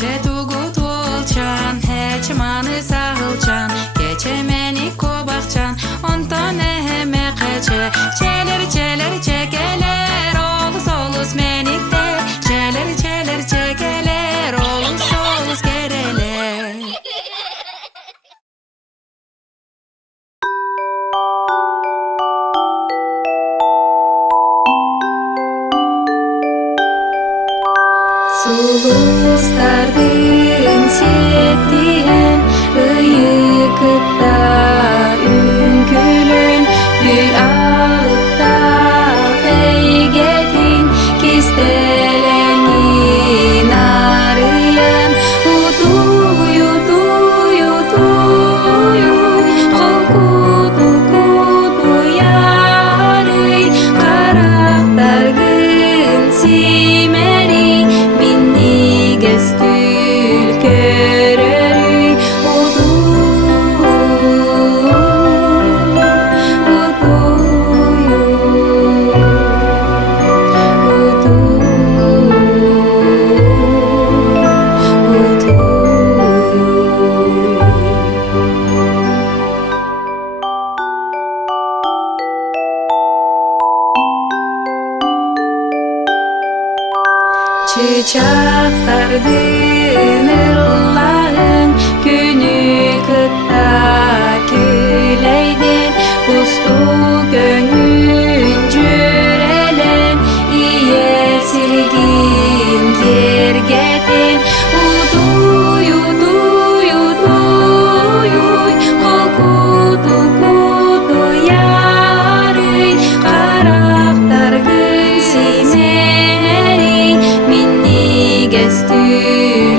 Gece tugut olçan, heçmanı sağılçan, gece meni kobakçan, ondan eheme kaçı, çeler çekeler, olus olus menikte, çeler çekeler, olus olus gereler. Suluslardın settiğen ıyıkıtta ünkülün gül alıkta feygetin kistelengin arıyan utuyu kokudu yarıy karaktargın simeri gestül köreri çiçeklerden ırlağın günü kıtta küleyden kustu gönlün cürelen iye silgin gergeden uduyu kokudu yarıy karaktargın simeri gestül